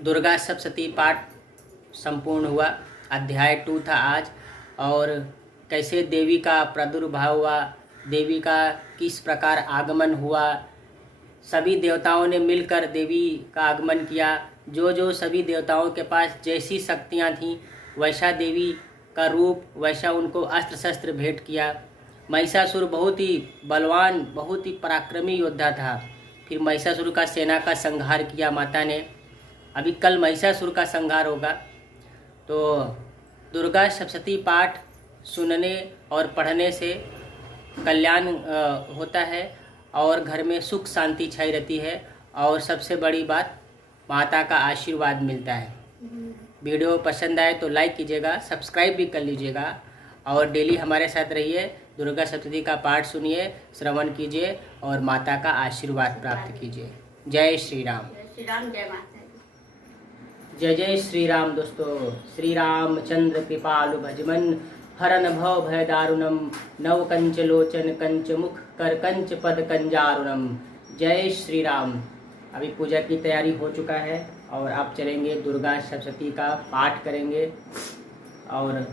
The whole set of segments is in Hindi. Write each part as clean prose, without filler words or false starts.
दुर्गा सप्तशती पाठ संपूर्ण हुआ। अध्याय 2 था आज। और कैसे देवी का प्रादुर्भाव हुआ, देवी का किस प्रकार आगमन हुआ, सभी देवताओं ने मिलकर देवी का आगमन किया। जो जो सभी देवताओं के पास जैसी शक्तियाँ थीं वैसा देवी का रूप, वैसा उनको अस्त्र शस्त्र भेंट किया। महिषासुर बहुत ही बलवान, बहुत ही पराक्रमी योद्धा था। फिर महिषासुर का सेना का संहार किया माता ने। अभी कल महिषासुर का संहार होगा। तो दुर्गा सप्तशती पाठ सुनने और पढ़ने से कल्याण होता है और घर में सुख शांति छाई रहती है और सबसे बड़ी बात माता का आशीर्वाद मिलता है। वीडियो पसंद आए तो लाइक कीजिएगा, सब्सक्राइब भी कर लीजिएगा और डेली हमारे साथ रहिए। दुर्गा सप्तशती का पाठ सुनिए, श्रवण कीजिए और माता का आशीर्वाद प्राप्त कीजिए। जय श्री राम। श्री राम, जय माता दी। जय जय श्री राम। दोस्तों, श्री रामचंद्र कृपालु भजमन हरन भव भय दारुणम नव कंच लोचन कंच मुख कर कंच पद कंजारुणम। जय श्री राम। अभी पूजा की तैयारी हो चुका है और आप चलेंगे दुर्गा सप्तशती का पाठ करेंगे। और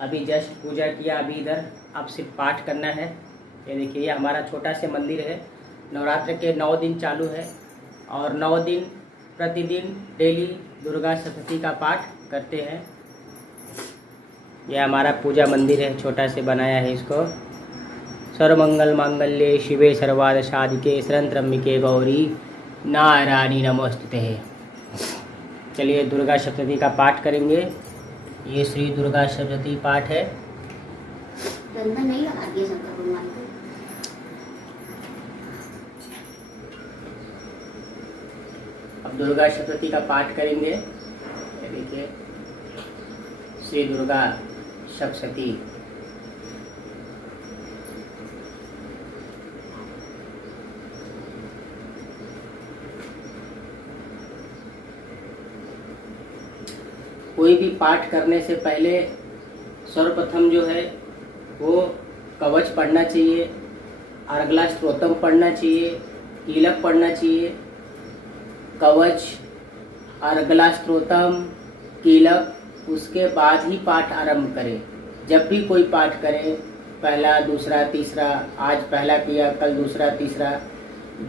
अभी जस्ट पूजा किया, अभी इधर अब सिर्फ पाठ करना है। ये देखिए, ये हमारा छोटा से मंदिर है। नवरात्र के 9 दिन चालू है और 9 दिन प्रतिदिन डेली दुर्गा सप्तशती का पाठ करते हैं। यह हमारा पूजा मंदिर है, छोटा से बनाया है इसको। सर्वमंगल मांगल्ये शिवे सर्वार्थ साधिके शरण्ये त्र्यंबके गौरी नारायणी नमोस्तुते। चलिए दुर्गा सप्तशती का पाठ करेंगे। ये श्री दुर्गा सप्तशती पाठ है। चंदन नहीं लगा दिए शंकर भगवान को। अब दुर्गा सप्तशती का पाठ करेंगे। ये देखिए, श्री दुर्गा सप्तशती। कोई भी पाठ करने से पहले सर्वप्रथम जो है वो कवच पढ़ना चाहिए, अर्गला स्तोत्रम पढ़ना चाहिए, कीलक पढ़ना चाहिए। कवच, अर्गला स्तोत्रम, कीलक, उसके बाद ही पाठ आरंभ करें। जब भी कोई पाठ करें, पहला, दूसरा, तीसरा, आज पहला किया, कल दूसरा, तीसरा,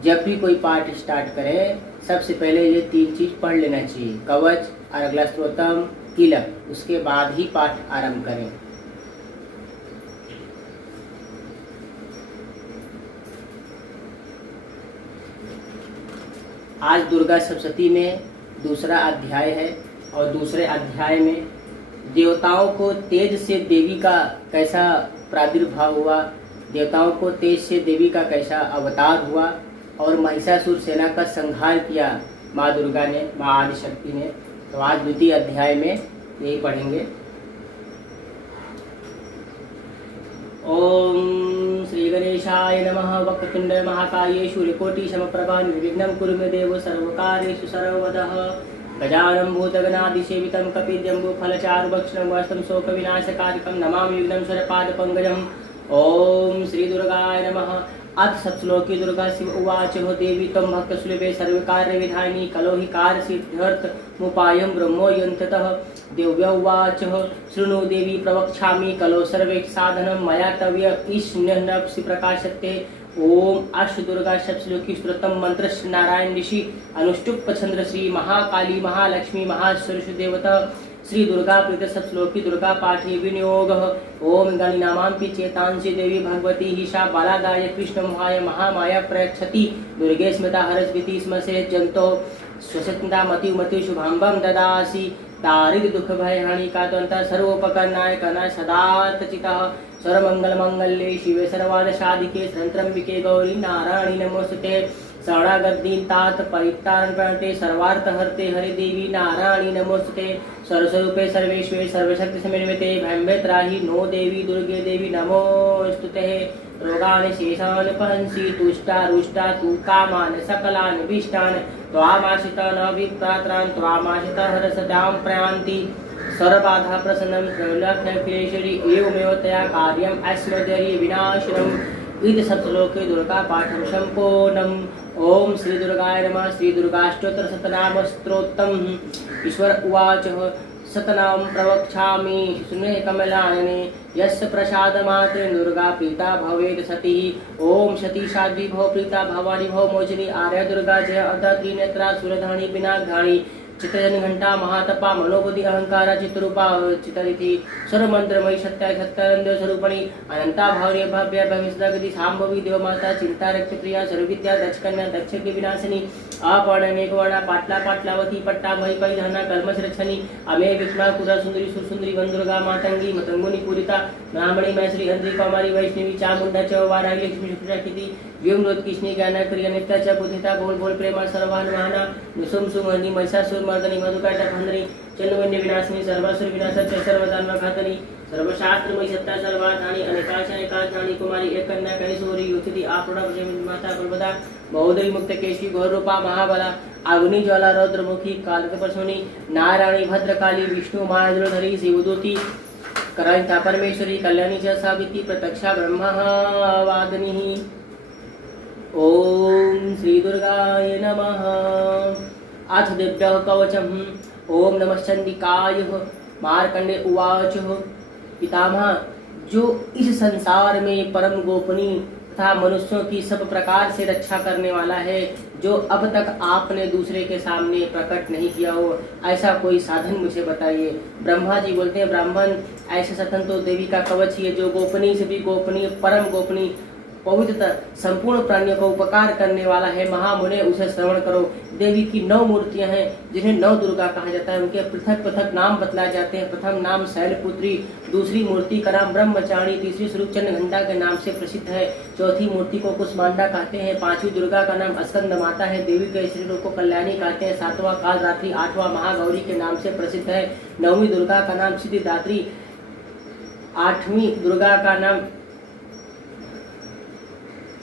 जब भी कोई पाठ स्टार्ट करें सबसे पहले ये 3 चीज़ पढ़ लेना चाहिए। कवच, अर्गला स्तोत्रम, कीलक, उसके बाद ही पाठ आरंभ करें। आज दुर्गा सप्तशती में दूसरा अध्याय है और दूसरे अध्याय में देवताओं को तेज से देवी का कैसा प्रादुर्भाव हुआ, देवताओं को तेज से देवी का कैसा अवतार हुआ और महिषासुर सेना का संहार किया माँ दुर्गा ने, माँ आदिशक्ति ने। तो आज द्वितीय अध्याय में यही पढ़ेंगे। ओम श्री गणेशाय नमः। वक्रतुंड महाकाय सूर्यकोटि समप्रभा निर्विघ्नं कुरु मे देव सर्वकार्येषु सर्वदा। गजाननं भूतगणादिसेवितं कपिजम्बूफलचारुभक्षणं वस्तं शोकविनाशकारिकं नमामि विघ्नं स्वरपादपङ्कजम्। ओम श्री दुर्गाय नमः। अथ सप्तश्लोकी दुर्गा शिव उवाच हो देवी त्वं भक्तसुलभे सर्वकार्यविधायिनी कलो हि कार्यसिद्ध्यर्थमुपायं ब्रह्मो यन्त्रतः। देव्या उवाच शृणु देवी प्रवक्ष्यामि कलो सर्वे साधनं मया तव्य ईश्न्यनप्सि प्रकाशते। ओम अष्ट दुर्गा सप्तश्लोकी स्तोत्रम मंत्र नारायण ऋषि अनुष्टुप छंद्र श्री महाकाली महालक्ष्मी महासरस्वती देवता श्री दुर्गा प्रीत सप्तश्लोकी दुर्गा पाठे विनियोग। ओम गणिनामांपि चेतांसि देवी भगवती हिषा बालादाय कृष्णमोहाय महामाया प्रयच्छति। दुर्गे स्मृता हरस्विति स्म से जंतो स्वसंता मति मति शुभांबम ददासि। दारिद्र दुख भय हानिका दंता सर्वोपकरणाय कनाय सदातचितः। सर्वमंगल मंगल्ये शिवे सर्वार्थ साधिके शरण्ये त्र्यंबके गौरी नारायणी नमोस्तुते। शरणागत दीनतात परित्राण प्रणते सर्वार्थ हरते हरि देवी नारायणी नमोस्तुते। सर्वस्वरूपे सर्वेश्वरे सर्वशक्ति समन्विते भयंभेत्राहि नो देवी दुर्गे देवी नमोस्तुते। रोगान् शेषान् पहंसि तुष्टा रुष्टा तु कामान् सकलान् भीष्टान् त्वामाश्रितान् अभिप्रात्रान् त्वामाश्रितः हरसदां प्रयान्ति। सर्वबाधा प्रसन्नं त्रैलोक्यफलेश्वरी एवमेव तया कार्यम् अस्मद्यरि विनाशनम्। इति सप्तश्लोकी दुर्गा पाठं सम्पूर्णम्। ओम श्री दुर्गाय नमः। श्री दुर्गाष्टोत्तर शतनाम स्तोत्रम्। ईश्वर उवाच शतनाम प्रवक्ष्यामि शृणु कमलानने यस्य प्रसादमात्रेण दुर्गा प्रीता भवेत् सतिः। ओम सती साध्वी भव प्रीता भवानी भव मोचिनी आर्या दुर्गा जय अदा त्रिनेत्रा सुरधानी विनाघाणी चित्रजन घंटा महातपा मनोबुद्धि अहंकारा चित्रूपा चितरिथि सर्वमंत्रमयी सत्या सत्यानंद स्वरूपणी अनंता भाव्य भव्य भविष्यगति सांभवी देवमाता चिंता रक्षप्रिया सर्वविद्या दक्ष कन्या दक्ष की विनाशिनी अपर्ण मेघवर्णा पाटला पाटलावती पट्टा मई परिधाना कलमश रक्षणी अमे विष्णा कुदा सुंदरी सुरसुंदरी वंदुर्गा मातंगी मतंगुनी पूरिता ब्राह्मणी मैश्री अंद्री कौमारी वैष्णवी चामुंडा च वाराही लक्ष्मी शुक्राकृति व्योमरोध कृष्णी ज्ञाना क्रिया नित्या च बुद्धिता बोल बोल प्रेमा सर्वान महाना निसुम सुमनि महिषासुर मर्दनी मधुकाटा खंडनी चंद्रवन्य विनाशिनी सर्वासुर विनाशच सर्वदानव घातनी सर्वशास्त्रमयी सत्ता सर्वार्थानी अनेकाशानि कुमारी एक कन्या कैशोरी युवती आपड़ा माता प्रभदा बहुदरी मुक्त केशी घोर रूपा महाबला अग्नि ज्वाला रौद्रमुखी कालकपशुनी नारायणी भद्रकाली विष्णु महाधरी शिवदूती करायिता परमेश्वरी कल्याणी च सावित्री प्रत्यक्षा ब्रह्मा वादनी। ओम श्री दुर्गाय नमः। अथ दिव्यः कवचम्। ओम नमः चंडिकाय। मार्कंडे उवाच पितामह, जो इस संसार में परम गोपनीय तथा मनुष्यों की सब प्रकार से रक्षा करने वाला है, जो अब तक आपने दूसरे के सामने प्रकट नहीं किया हो, ऐसा कोई साधन मुझे बताइए। ब्रह्मा जी बोलते हैं, ब्राह्मण ऐसा साधन तो देवी का कवच ही है, जो गोपनीय से भी गोपनीय परम गोपनीय पवित्र संपूर्ण प्राणियों को उपकार करने वाला है। महामुने उसे श्रवण करो। देवी की 9 मूर्तियां हैं जिन्हें 9 दुर्गा कहा जाता है। उनके पृथक पृथक नाम बतलाए जाते हैं। प्रथम नाम शैलपुत्री, दूसरी मूर्ति का नाम ब्रह्मचारी, तीसरी स्वरूप चंद्रघंटा के नाम से प्रसिद्ध है, चौथी मूर्ति को कुष्मांडा कहते हैं, पांचवी दुर्गा का नाम स्कंद माता है, देवी के शरीरों को कल्याणी कहते हैं, सातवां काल रात्रि, आठवां महागौरी के नाम से प्रसिद्ध है, नौवीं दुर्गा का नाम सिद्धिदात्री, आठवीं दुर्गा का नाम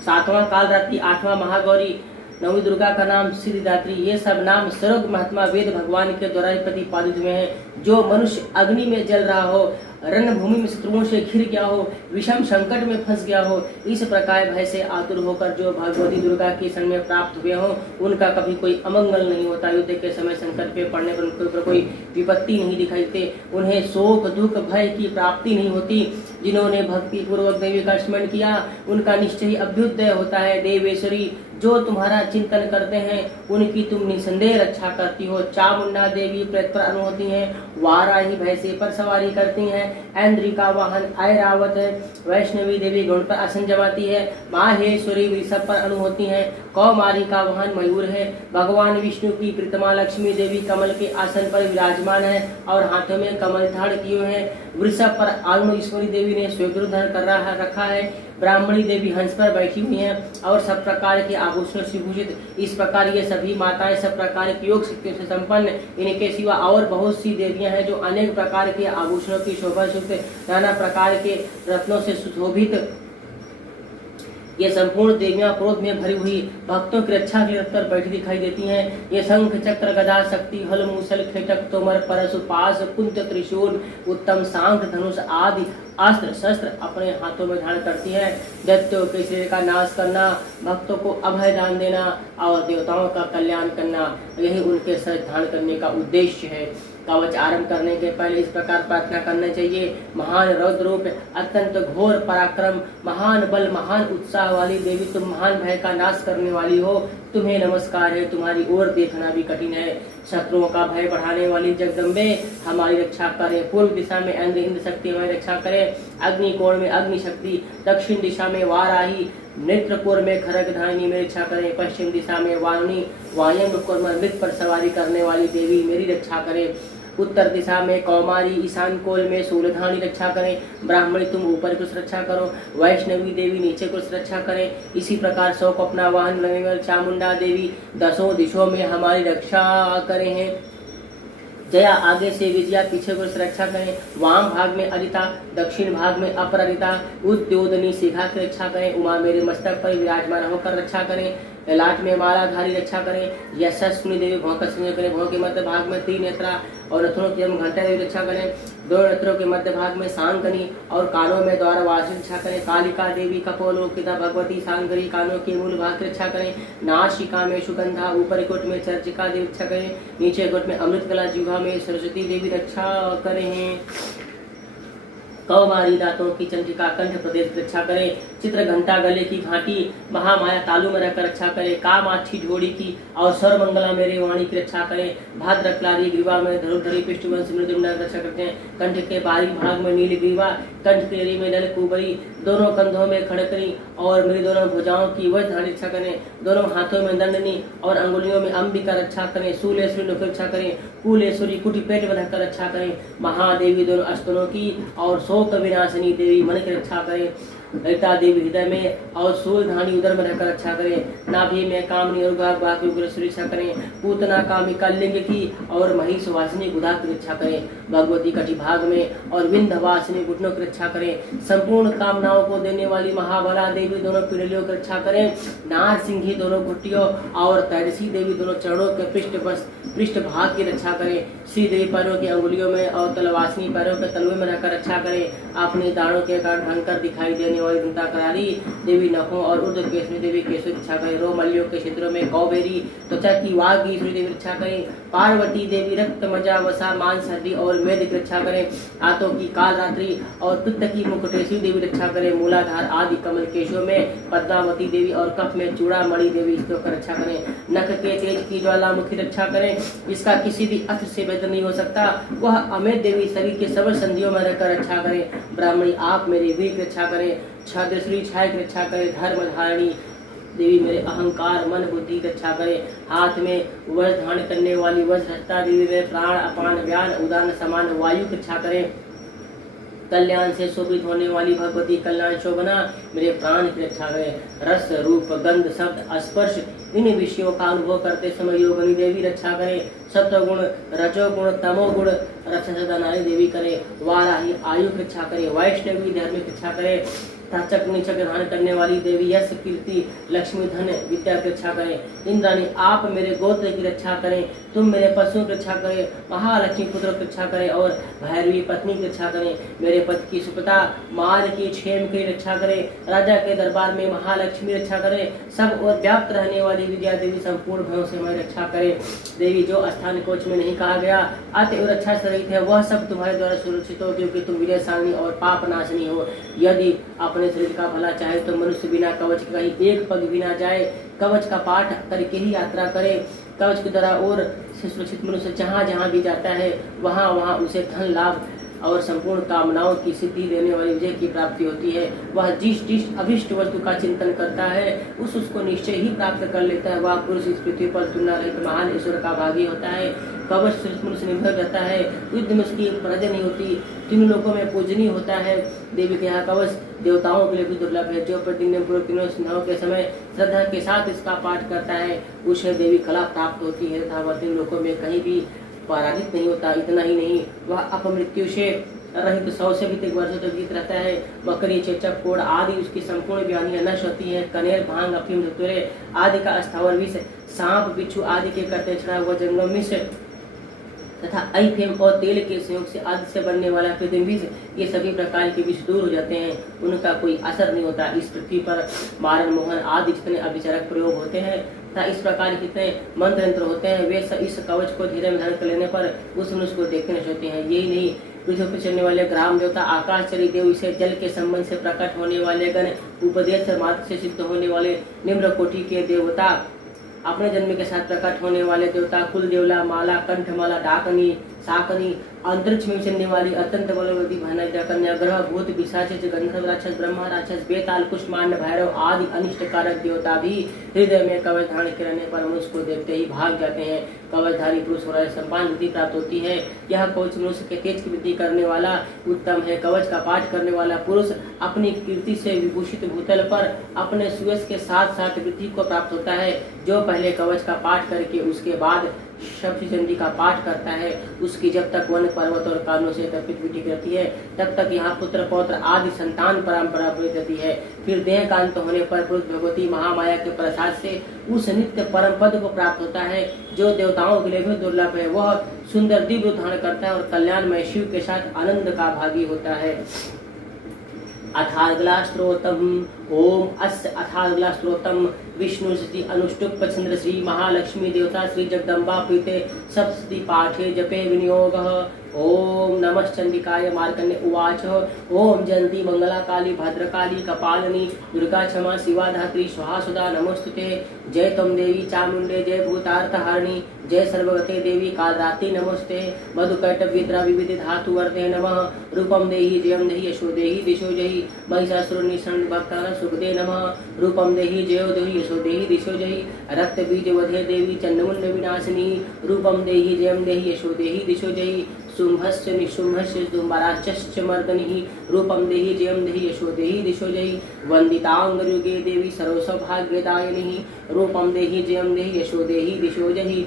सातवां काल रात्रि, आठवां महागौरी, नवी दुर्गा का नाम सिद्धिदात्री। ये सब नाम सर्व महात्मा वेद भगवान के द्वारा प्रतिपादित हुए हैं। जो मनुष्य अग्नि में जल रहा हो, रणभूमि में शत्रुओं से घिर गया हो, विषम संकट में फंस गया हो, इस प्रकार भय से आतुर होकर जो भगवती दुर्गा के शरण में प्राप्त हुए हो, उनका कभी कोई अमंगल नहीं होता। युद्ध के समय संकट पे पड़ने पर उनके ऊपर कोई विपत्ति नहीं दिखाई देते, उन्हें शोक दुख भय की प्राप्ति नहीं होती। जिन्होंने भक्ति पूर्वक देवी का स्मरण किया, उनका निश्चय ही अभ्युदय होता है। देवेश्वरी, जो तुम्हारा चिंतन करते हैं, उनकी तुम निसंदेह रक्षा करती हो। चामुंडा देवी प्रेत पर अनु होती हैं, वाराही भैंसे पर सवारी करती हैं, ऐन्द्री का वाहन ऐरावत है, वैष्णवी देवी गरुड़ पर आसन जमाती है, माहेश्वरी वृषभ पर अनु होती हैं, कौमारी का वाहन मयूर है। भगवान विष्णु की प्रीतमा लक्ष्मी देवी कमल के आसन पर विराजमान है और हाथों में कमल धारण किए हैं। वृषभ पर अरुणेश्वरी देवी ने स्वेदुर धारण कर रखा है। ब्राह्मणी देवी हंस पर बैठी हुई हैं और सब प्रकार के आभूषणों से भूषित। इस प्रकार ये सभी माताएं सब प्रकार की योग शक्तियों से संपन्न। इनके सिवा और बहुत सी देवियां हैं जो अनेक प्रकार के आभूषणों की शोभा युक्त, नाना प्रकार के रत्नों से सुशोभित। ये संपूर्ण देवियां क्रोध में भरी हुई भक्तों की रक्षा के लिए रथ पर बैठी दिखाई देती हैं। ये शंख चक्र गदा शक्ति हल मूसल खेटक तोमर परशु पास कुंत त्रिशूल उत्तम सांख धनुष आदि अस्त्र शस्त्र अपने हाथों में धारण करती हैं। दैत्यों के शरीर का नाश करना, भक्तों को अभय दान देना और देवताओं का कल्याण करना, यही उनके सर धारण करने का उद्देश्य है। कवच आरंभ करने के पहले इस प्रकार प्रार्थना करना चाहिए। महान रौद्र रूप, अत्यंत घोर पराक्रम, महान बल, महान उत्साह वाली देवी, तुम महान भय का नाश करने वाली हो, तुम्हें नमस्कार है। तुम्हारी ओर देखना भी कठिन है। शत्रुओं का भय बढ़ाने वाली जगदम्बे, हमारी रक्षा करे। पूर्व दिशा में इंद्र शक्ति हमारी रक्षा करे। अग्नि कोण में अग्नि शक्ति, दक्षिण दिशा में वाराही, नेत्रपुर में खरगधारिणी में रक्षा करें। पश्चिम दिशा में वारुणी, वायम कोण में मृत पर सवारी करने वाली देवी मेरी रक्षा करें। उत्तर दिशा में कौमारी, ईशान कोल में शूलधानी रक्षा करें। ब्राह्मणी तुम ऊपर की सुरक्षा करो, वैष्णवी देवी नीचे को सुरक्षा करें। इसी प्रकार सौ को अपना वाहन लगेगा। चामुंडा देवी दसों दिशों में हमारी रक्षा करें। जया आगे से विजया, पीछे को सुरक्षा करें। वाम भाग में अरिता, दक्षिण भाग में अपराजिता, उद्योदनी शिखा की रक्षा करें। उमा मेरे मस्तक पर विराजमान होकर रक्षा करें। लाट में मालाधारी रक्षा करें। यशस्विनी देवी भौं का संयोजन करें। भौं के मध्य भाग में त्रिनेत्रा और रत्नों की हम घंटा देवी रक्षा करें। दो नेत्रों के मध्य भाग में सांकनी और कानों में द्वारवासी रक्षा करें। कालिका देवी कपोलोकिता भगवती सांकरी कानों के मूल भाग की रक्षा करें। नासिका में सुगंधा, ऊपर गुट में चर्चिका देवी रक्षा करें। नीचे गुट में अमृत कला, जिह्वा में सरस्वती देवी रक्षा करें। कौमारी दांतों की चंद्रिका, कंठ प्रदेश की रक्षा करें। चित्र घंटा गले की घाटी, महामाया तालु में रहकर रक्षा करें। कामाक्षी ढोड़ी की और सर्वमंगला मेरे वाणी की रक्षा करें। भाद्रक्लारी ग्रीवा में धनुर्धरी पृष्ठवंश मृदुमना रक्षा करते हैं। कंठ के बाहरी भाग में नील ग्रीवा, कंठ केरी में नल कुबरी, दोनों कंधों में खड़कनी और मेरी दोनों भुजाओं की वज्रधारी रक्षा करें। दोनों हाथों में दंडनी और अंगुलियों में अंबिका रक्षा करें। शूलेश्वरी नुख रक्षा करें। कुलेश्वरी कुटी पेट में रखकर रक्षा करें। महादेवी दोनों स्तनों की और शोक विनाशिनी देवी मन की रक्षा करें। ललिता देवी हृदय में और शूलधानी उदर में रहकर रक्षा करें। नाभि में कामनी और रक्षा करें। पूतना कामिका लिंग की और महिष वासिनी गुदा की रक्षा करें। भगवती कटी भाग में और विंध्यवासिनी घुटनों की रक्षा करें। संपूर्ण कामनाओं को देने वाली महाबला देवी दोनों पीढ़ियों की रक्षा करें। नार सिंही दोनों घुटियों और तैरसी देवी दोनों चरणों के पृष्ठ भाग की रक्षा करें। श्री देवी पैरों की अंगुलियों में और तलवासिनी पैरों के तलवे में रहकर रक्षा करें। अपने दाढ़ों के कारण ढंकर दिखाई देने वाली दंता करारी देवी नखों और ऊर्ध्व केसरी देवी केसरी रक्षा करें। रोमल्यों के क्षेत्रों में कौबेरी त्वचा की वागी देवी रक्षा करें। पार्वती देवी रक्त मजा वसा मांस हड्डी और मेद की रक्षा करें। हाथों की काल रात्रि और पित्त की मुकुटेश्वरी देवी रक्षा करें। मूलाधार आदि कमल केशों में पद्मावती देवी और कफ में चूड़ामणि देवी इसको रक्षा करें। नख के तेज की ज्वालामुखी रक्षा करें। इसका किसी भी अस्त्र से भेद नहीं हो सकता। वह अमेय देवी शरीर के सब संधियों में रहकर रक्षा करें। ब्राह्मणी आप मेरे वीर की रक्षा करें। छाद्रश्री छाया की रक्षा करें। धर्म धारिणी देवी मेरे अहंकार मन बुद्धि की रक्षा करें। हाथ में वज्र धारण करने वाली वज्रहस्ता देवी मेरे प्राण अपान व्यान उदान समान वायु की रक्षा करें। कल्याण से शोभित होने वाली भगवती कल्याण शोभना मेरे प्राण की रक्षा करें। रस रूप गंध शब्द स्पर्श इन विषयों का अनुभव करते समय योगिनी देवी रक्षा करें। सत्वगुण रजोगुण तमोगुण रक्षा सदा नारी देवी करे। वाराही आयु की रक्षा करे। वैष्णवी धर्म की रक्षा करे। ताचक निचक धारण करने वाली देवी यश कीर्ति लक्ष्मी धन विद्या की रक्षा करें। इंद्राणी आप मेरे गोत्र की रक्षा करें। तुम मेरे पशुओं की रक्षा करें। महालक्ष्मी पुत्र की रक्षा करें और भैरवी पत्नी की रक्षा करें। मेरे पति की सुपता माल की क्षेम की रक्षा करें। राजा के दरबार में महालक्ष्मी रक्षा करें। सब और व्याप्त रहने वाली विद्या देवी संपूर्ण भयों से मैं रक्षा करें। देवी जो स्थान कोच में नहीं कहा गया अतएव रक्षा से रहित है वह सब तुम्हारे द्वारा सुरक्षित हो, क्योंकि तुम विजयशालिनी और पाप नाशनी हो। यदि अपने शरीर का भला चाहे तो मनुष्य बिना कवच के कहीं एक पग भी ना जाए। कवच का पाठ करके ही यात्रा करे। कवच के द्वारा और से सुरक्षित मनुष्य जहाँ जहाँ भी जाता है वहाँ वहाँ उसे धन लाभ और संपूर्ण कामनाओं की सिद्धि देने वाली विजय की प्राप्ति होती है। वह जिस अभिष्ट वस्तु का चिंतन करता है उसको निश्चय ही प्राप्त कर लेता है। वह पुरुष इस पृथ्वी पर तुलना रहित महान ईश्वर का भागी होता है। कवच से निर्भर रहता है। युद्ध में उसकी पराजय नहीं होती। तीनों लोकों में पूजनीय होता है। देवी के यहाँ कवच देवताओं के लिए भी दुर्लभ है। जो प्रतिदिन तीनों संध्याओं के समय श्रद्धा के साथ इसका पाठ करता है उसे देवी कला प्राप्त होती है तथा वह तीन लोकों में कहीं भी पराजित नहीं होता। इतना ही नहीं वह अपमृत्यु से रहित 100 से भी अधिक वर्षों तक जीत रहता है। बकरी चेचक कोड़ आदि उसकी संपूर्ण व्याधियां नष्ट होती है। कनेर भांग अफीम धतूरे आदि का स्थावर विष सांप बिच्छू आदि के करते चढ़ा हुआ जंगलों मिश्र तथा अफीम और तेल के संयोग से आदि से बनने वाला कृत्रिम विष ये सभी प्रकार के विष दूर हो जाते हैं। उनका कोई असर नहीं होता। इस पृथ्वी पर मारन मोहन आदि जितने अभिचारक प्रयोग होते हैं तथा इस प्रकार के जितने मंत्र यंत्र होते हैं वे सब इस कवच को धीरे में धारण कर लेने पर उस मनुष्य को देखने नष्ट होते हैं। यही नहीं पृथ्वी पर चलने वाले ग्राम देवता आकाशचरी देव इसे जल के संबंध से प्रकट होने वाले गण उपदेश मार्ग से सिद्ध होने वाले निम्न कोटि के देवता अपने जन्म के साथ प्रकट होने वाले देवता कुल देवला माला कंठमाला डाकनी साकनी अंतरिक्ष में चलने वाली अत्यंत बलवती भाना कन्या ग्रह भूत पिशाच गंधर्व राक्षस ब्रह्मा राक्षस बेताल कुष्मांड भैरव आदि अनिष्ट कारक देवता भी हृदय में कवच धारण करने पर मनुष्य को देखते ही भाग जाते हैं। कवचधारी पुरुष हो सम्मान वृद्धि प्राप्त होती है। यह कवच मनुष्य के तेज की वृद्धि करने वाला उत्तम है। कवच का पाठ करने वाला पुरुष अपनी कीर्ति से विभूषित भूतल पर अपने सुयश के साथ साथ वृद्धि को प्राप्त होता है। जो पहले कवच का पाठ करके उसके बाद सप्तशती चंडी का पाठ करता है उसकी जब तक वन पर्वत और कानों से कल्पित भी ठीक रहती है तब तक यहाँ पुत्र पौत्र आदि संतान परंपरा बनी रहती है। फिर देह का अंत होने पर पुरुष भगवती महामाया के प्रसाद से उस नित्य परम पद को प्राप्त होता है जो देवताओं के लिए भी दुर्लभ है। वह सुंदर दिव्य धारण करता है और कल्याणमय शिव के साथ आनंद का भागी होता है। अथार्गला स्त्रोतम ओम अस्य अथार्गला स्त्रोतम विष्णु श्री अनुष्टुप चंद्र श्री महालक्ष्मी देवता श्री जगदम्बा प्रीते सप्तशती पाठे जपे विनियोगः। ओम नमः चंडिकाय मार्कण्डे उवाच ओम जयंती मंगला काली भद्रकाली कपालिनी दुर्गा क्षमा शिवा धात्री स्वाहा सुधा नमोस्तुते। जय तम देवी चामुंडे जय भूतार्थहारिणी जय सर्वगते देवी कालरात्रि नमस्ते। मधुकैटभ्यद्रा विविध धातु वर्ते नमः। रूपम देहि जयम देहि यशो देहि दिशो जहि महिषासुरनिशरण भक्तानां सुखदे नमः। रूपम देहि जयो देहि यशो देहि दिशो जहि रक्त बीज वधे देवी चंडमुंड विनाशिनी। रूपम देहि जयम देहि यशो देहि दिशो जहि शुंभस्य निशुंभस्य दुम्बराश्च मर्दनिः। रूपम देहि जयम देहि यशो देहि दिशो जहि वंदितांगयुगे देवी सर्वसौभाग्यदायिनी। रूपम देहि जयम देहि यशो देहि दिशो जहि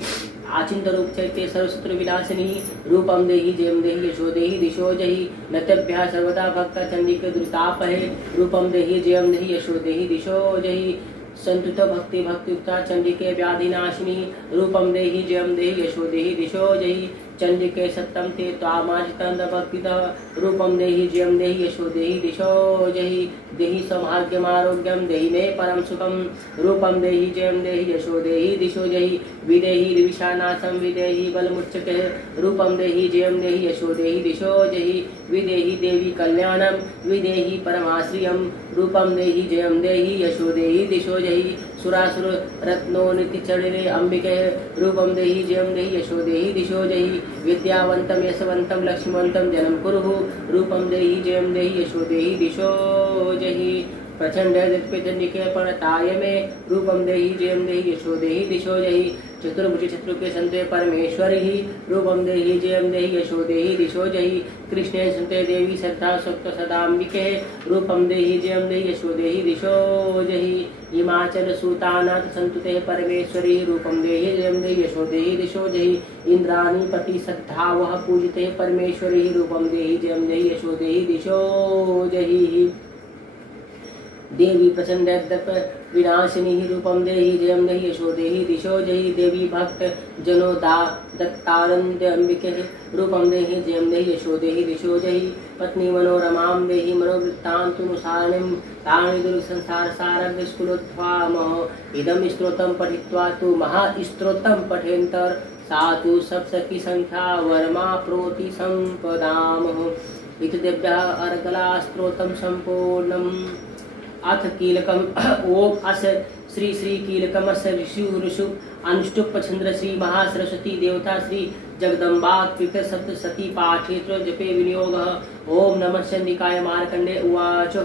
आचिंत रूप चैत्य सर्वशत्रु विनाशिनी। रूपम देहि जयम देहि यशो देहि दिशो जहि नतभ्यः सर्वदा भक्त चंडिक दुरितापहे। रूपम देहि जयम देहि यशो देहि दिशो जहि संतुत भक्ति भक्तियुक्ता चंडिके व्याधिनाशिनी। रूपम देहि जयम देहि यशो देहि दिशो जहि चंडिके सत्तम ते त्वामाजितं भक्तितः। रूपम देहि जयम देहि यशो देहि दिशो जहि देहि सौभाग्यम आरोग्यम देहि मे परम सुखम। रूपम देहि जयम देहि यशो देहि दिशो जहि विदेहि दिविषानाशम विदेहि बलमुच्यते। रूपम देहि जयम देहि यशो देहि दिशो जहि विदेहि देवी कल्याणम विदेहि परमाश्रियम। रूपम देहि जयम देहि यशो देहि दिशो जहि सुरासुर रत्नो नित्य चरणे अंबिके। रूपम देहि जयम देहि यशो देहि दिशो जहि विद्यावंतम यशवंतम लक्ष्मीवंतम जन्म कुरु। रूपम देहि जयम देहि यशो देहि दिशो जहि प्रचंड चंडिके प्रणताय मे। रूपम देहि जयम देहि यशो देहि दिशो जहि चतुर्भुज शत्रु के संते परमेश्वरी। रूपम देहि जयम देहि यशो देहि दिशो जहि कृष्णे संते देवी श्रद्धा सत्व सदाम्बिके। रूपम देहि जयम देहि यशो देहि दिशो जहि हिमाचल सूतानाथ संतुते परमेश्वरी। रूपम देहि जयम देहि यशो देहि दिशो जहि इंद्राणी पति श्रद्धा वह पूजिते परमेश्वरी। रूपम देहि जयम देहि यशो देहि दिशो जहि देवी प्रचंड विनाशिनी। रूपम देहि जयम देहि यशो देहि दिशो जहि देवी भक्त जनो दत्तानंद अंबिके। रूपम देहि जयम देहि यशो देहि दिशो जहि पत्नी मनोरमां देहि मनोवृत्तान्तनुसारिणीं तानि दुर्संसार सारग्स्कुलोत्थामः। इदं स्तोत्रं पठित्वा तु महास्तोत्रं पठेन्तर सा तु सप्तकी संख्या वर्मा प्रोति संपदामः। इति दिव्यः अर्गला स्तोत्रं संपूर्णम्। अथ कीलकम ओम अस श्री श्री कीलकमस्य ऋषि अनुष्टुप चंद्र श्री महासरस्वती देवता श्री जगदम्बा कृत सप्तशती पाठेत्र जपे विनियोगः। ओम नमः चंडिकाय मार्कंडे उवाच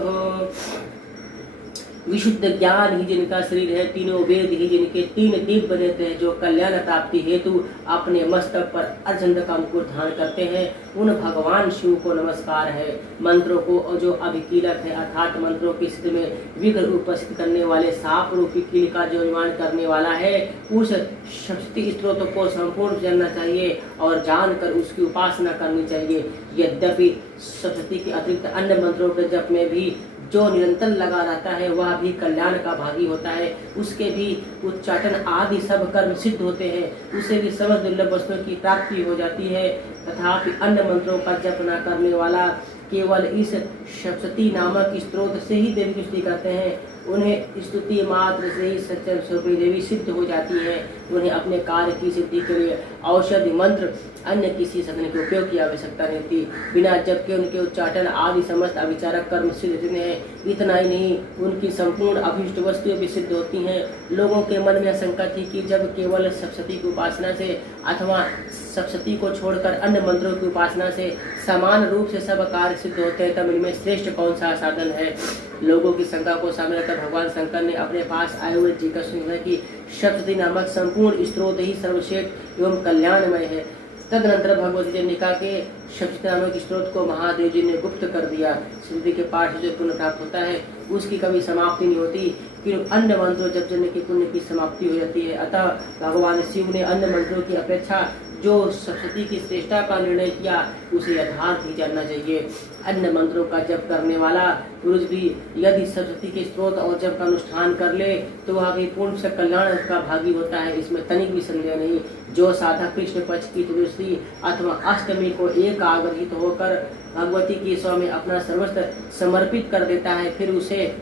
विशुद्ध ज्ञान ही जिनका शरीर है तीनों वेद ही जिनके तीन दिव्य नेत्र हैं जो कल्याण प्राप्ति हेतु अपने मस्तक पर अर्जन का मुकुट धारण करते हैं उन भगवान शिव को नमस्कार है। मंत्रों को जो अभिकीलक है अर्थात मंत्रों की स्थिति में विघ्न उपस्थित करने वाले साप रूपी कील का जो निर्माण करने वाला है उस सप्तशती स्तोत्र को संपूर्ण जानना चाहिए और जानकर उसकी उपासना करनी चाहिए। यद्यपि सप्तशती के अतिरिक्त अन्य मंत्रों के जप में भी जो निरंतर लगा रहता है वह भी कल्याण का भागी होता है। उसके भी उच्चाटन आदि सब कर्म सिद्ध होते हैं उसे भी समस्त दुर्लभ वस्तुओं की प्राप्ति हो जाती है। तथापि अन्य मंत्रों का जप न करने वाला केवल इस सप्तशती नामक स्त्रोत से ही देवी की स्तुति करते हैं उन्हें स्तुति मात्र से ही सच्चे स्वरूपी देवी सिद्ध हो जाती है। उन्हें अपने कार्य की सिद्धि के लिए औषधि मंत्र अन्य किसी साधन के उपयोग की आवश्यकता नहीं थी। बिना जप के उनके उच्चाटन आदि समस्त अविचारक कर्म सिद्ध होते हैं। इतना ही नहीं उनकी संपूर्ण अभीष्ट वस्तुएं भी सिद्ध होती हैं। लोगों के मन में शंका थी कि जब केवल सप्तशती की उपासना से अथवा सप्तशती को छोड़कर अन्य मंत्रों की उपासना से समान रूप से सब कार्य सिद्ध होते हैं तब इनमें श्रेष्ठ कौन सा साधन है। लोगों की शंका को सामने रखकर भगवान शंकर ने अपने पास आए हुए जी का सुना कि सप्तशती नामक संपूर्ण स्त्रोत ही सर्वश्रेष्ठ एवं कल्याणमय है। तदनंतर भगवती चंडिका के सप्तशती नामक स्त्रोत को महादेव जी ने गुप्त कर दिया। सिद्धि के पाठ से जो पुण्य प्राप्त होता है उसकी कभी समाप्ति नहीं होती। कि अन्य मंत्रों जप करने के पुण्य की समाप्ति हो जाती है। अतः भगवान शिव ने अन्य मंत्रों की अपेक्षा जो सप्तशती की श्रेष्ठता का निर्णय किया उसे यथार्थ ही जानना चाहिए। अन्य मंत्रों का जप करने वाला पुरुष भी यदि सप्तशती के स्त्रोत और जप का अनुष्ठान कर ले तो वह भी पूर्ण से कल्याण का भागी होता है, इसमें तनिक भी संदेह नहीं। जो साधक कृष्ण पक्ष की चतुर्थी अथवा अष्टमी को एकाग्रहित होकर भगवती की सेवा में अपना सर्वस्व समर्पित कर देता है, फिर उसे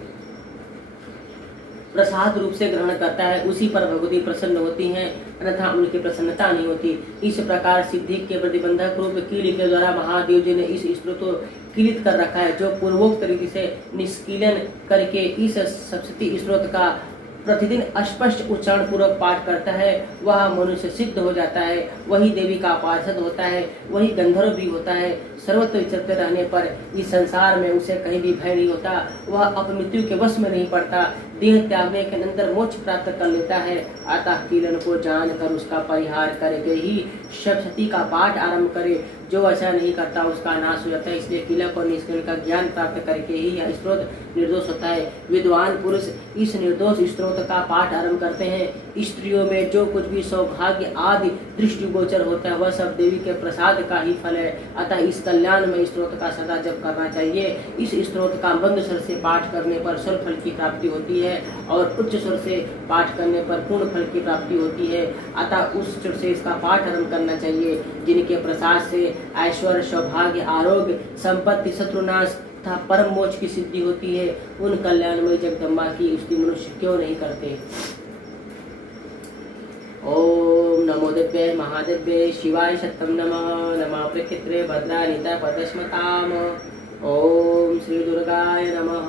प्रसाद रूप से ग्रहण करता है, उसी पर भगवती प्रसन्न होती हैं, अन्यथा उनकी प्रसन्नता नहीं होती। इस प्रकार सिद्धि के प्रतिबंधक रूप कील के द्वारा महादेव जी ने इस स्त्रोत को कीलित कर रखा है। जो पूर्वोक्त रीति से निष्कीलन करके इस सप्तशती स्त्रोत का प्रतिदिन स्पष्ट उच्चारण पूर्वक पाठ करता है वह मनुष्य सिद्ध हो जाता है, वही देवी का पार्षद होता है, वही गंधर्व भी होता है। सर्वत्र विचरते रहने पर इस संसार में उसे कहीं भी भय नहीं होता, वह अपमृत्यु के वश में नहीं पड़ता, देह त्यागने के अनंतर मोक्ष प्राप्त कर लेता है। अतः कीलन को जानकर उसका परिहार करके ही सप्तशती का पाठ आरंभ करे। जो ऐसा नहीं करता उसका नाश हो जाता है, इसलिए कीलक और निष्कीलन का ज्ञान प्राप्त करके ही यह स्त्रोत निर्दोष होता है। विद्वान पुरुष इस निर्दोष स्त्रोत का पाठ आरंभ करते हैं। स्त्रियों में जो कुछ भी सौभाग्य आदि दृष्टिगोचर होता है वह सब देवी के प्रसाद का ही फल है। अतः इस कल्याण में स्त्रोत का सदा जप करना चाहिए। इस स्त्रोत का मंद स्वर से पाठ करने पर स्वल्प फल की प्राप्ति होती है और उच्च स्वर से पाठ करने पर पूर्ण फल की प्राप्ति होती है। अतः उस स्वर से इसका पाठ आरंभ करना चाहिए। जिनके प्रसाद से ऐश्वर्य, सौभाग्य, आरोग्य, संपत्ति, शत्रुनाश तथा परम मोक्ष की सिद्धि होती है, उन कल्याणमयी जगदम्बा की स्तुति मनुष्य क्यों नहीं करते। ओम नमो दिव्य महादिव्य शिवाय शतम नमः। नमः प्रकृत्रे भद्रानिता पदस्मताम। ओम श्री दुर्गाय नमः।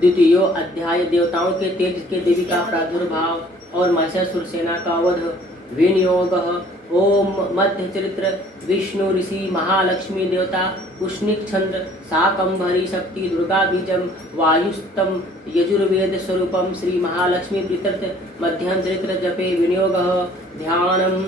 द्वितीय अध्याय देवताओं के तेज के देवी का प्रादुर्भाव और महिषासुर सेना का वध। विनियोग। ओम मध्य चरित्र विष्णु ऋषि महालक्ष्मी देवता उष्णिक छंद्र शाकंभरी शक्ति दुर्गा बीजम वायुस्तम यजुर्वेद स्वरूपम श्री महालक्ष्मी प्रीत्यर्थ मध्यम चरित्र जपे विनियोग ध्यानम।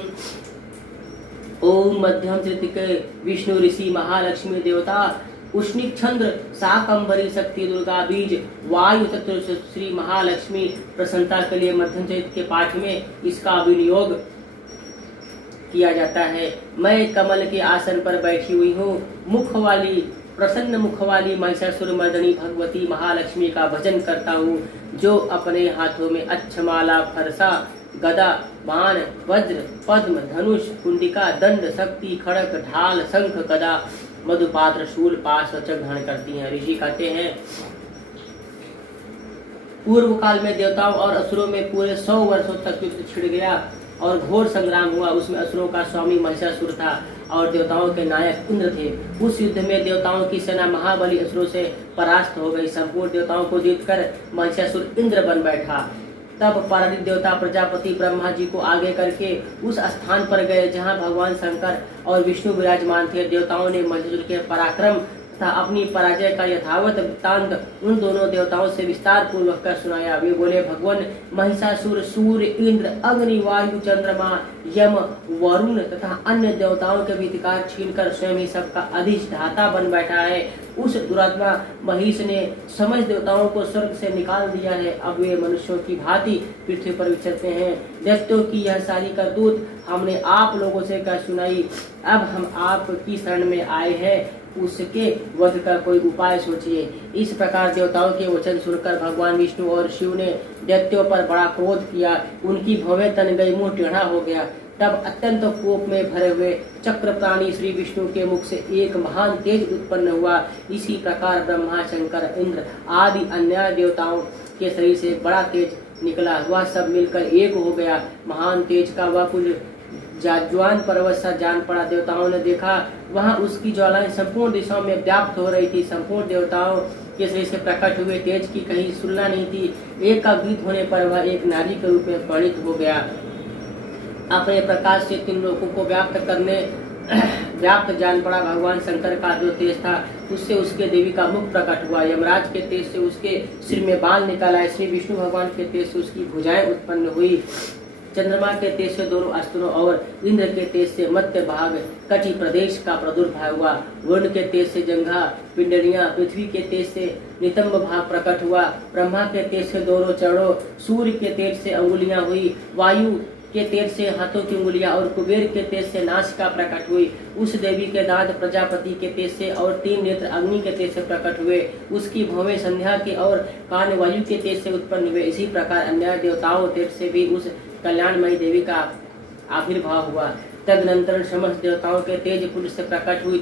ओम मध्यम चरित्र के विष्णु ऋषि महालक्ष्मी देवता उष्णिक छंद्र शाकंभरी शक्ति दुर्गा बीज वायु तत्व श्री महालक्ष्मी प्रसन्नता के लिए मध्यम चरित्र के पाठ में इसका विनियोग किया जाता है। मैं कमल के आसन पर बैठी हुई हूँ, मुख वाली प्रसन्न मुख वाली महिषासुर मर्दनी भगवती महालक्ष्मी का भजन करता हूँ, जो अपने हाथों में अक्षमाला, फरसा, गदा, बाण, वज्र, पद्म, धनुष, कुंडिका, दंड, शक्ति, खड़क, ढाल, शंख, गदा, मधुपात्र, शूल, पाश और चक्र धारण करती हैं। ऋषि कहते हैं पूर्व काल में देवताओं और असुरों में पूरे 100 वर्षों तक युद्ध छिड़ गया और घोर संग्राम हुआ। उसमें असुरों का स्वामी महिषासुर था और देवताओं के नायक इंद्र थे। उस युद्ध में देवताओं की सेना महाबली असुरों से परास्त हो गई। संपूर्ण देवताओं को जीतकर महिषासुर इंद्र बन बैठा। तब पराजित देवता प्रजापति ब्रह्मा जी को आगे करके उस स्थान पर गए जहां भगवान शंकर और विष्णु विराजमान थे। देवताओं ने महिषासुर के पराक्रम तथा अपनी पराजय का यथावत वृत्तांत उन दोनों देवताओं से विस्तार पूर्वक कर सुनाया। वे बोले, भगवान महिषासुर सूर्य, इंद्र, अग्नि, वायु, चंद्रमा, यम, वरुण तथा अन्य देवताओं के भी अधिकार छीनकर स्वयं ही सबका अधिष्ठाता बन बैठा है। उस दुरात्मा महिष ने समस्त देवताओं को स्वर्ग से निकाल दिया है। अब वे मनुष्यों की भांति पृथ्वी पर विचरते हैं। दैत्यों की यह सारी करतूत हमने आप लोगों से कर सुनाई। अब हम आपकी शरण में आए हैं, उसके वध का कोई उपाय सोचिए। इस प्रकार देवताओं के वचन सुनकर भगवान विष्णु और शिव ने दैत्यों पर बड़ा क्रोध किया। उनकी भवें तन गई, मुंह टेढ़ा हो गया। तब अत्यंत कोप में भरे हुए चक्र प्राणी श्री विष्णु के मुख से एक महान तेज उत्पन्न हुआ। इसी प्रकार ब्रह्मा, शंकर, इंद्र आदि अन्य देवताओं के शरीर से बड़ा तेज निकला। वह सब मिलकर एक हो गया। महान तेज का वह कुछ जाज्वान पर्वत सा जान पड़ा। देवताओं ने देखा वहां उसकी ज्वालाएं संपूर्ण दिशाओं में व्याप्त हो रही थी। संपूर्ण देवताओं के शरीर से प्रकट हुए तेज की कहीं तुलना नहीं थी। एक का गीत होने पर वह एक नारी के रूप में परिणित हो गया। अपने प्रकाश से 3 लोगों को व्याप्त जान पड़ा। भगवान शंकर का जो तेज था उससे उसके देवी का मुख प्रकट हुआ। यमराज के तेज से उसके सिर में बाल निकल आए। श्री विष्णु भगवान के तेज से उसकी भुजाएं उत्पन्न हुई। चंद्रमा के तेज से दोनों अस्त्रों और इंद्र के तेज से मध्य भाग कटी प्रदेश का प्रादुर्भाव हुआ। वरुण के तेज से जंघा पिंडलियां, पृथ्वी के तेज से नितंब भाग प्रकट हुआ। ब्रह्मा के तेज से दोनों चरणों, सूर्य के तेज से अंगुलियां हुई, वायु के तेज से हाथों की उंगलियां और कुबेर के तेज से नासिका प्रकट हुई। उस देवी के दांत प्रजापति के तेज से और 3 नेत्र अग्नि के तेज से प्रकट हुए। उसकी भौवें संध्या के और कान वायु के तेज से उत्पन्न हुए। इसी प्रकार अन्य देवताओं तेज से भी उस कल्याणमयी देवी का आविर्भाव हुआ। तदनंतर समस्त देवताओं के तेज पुंज से प्रकट हुई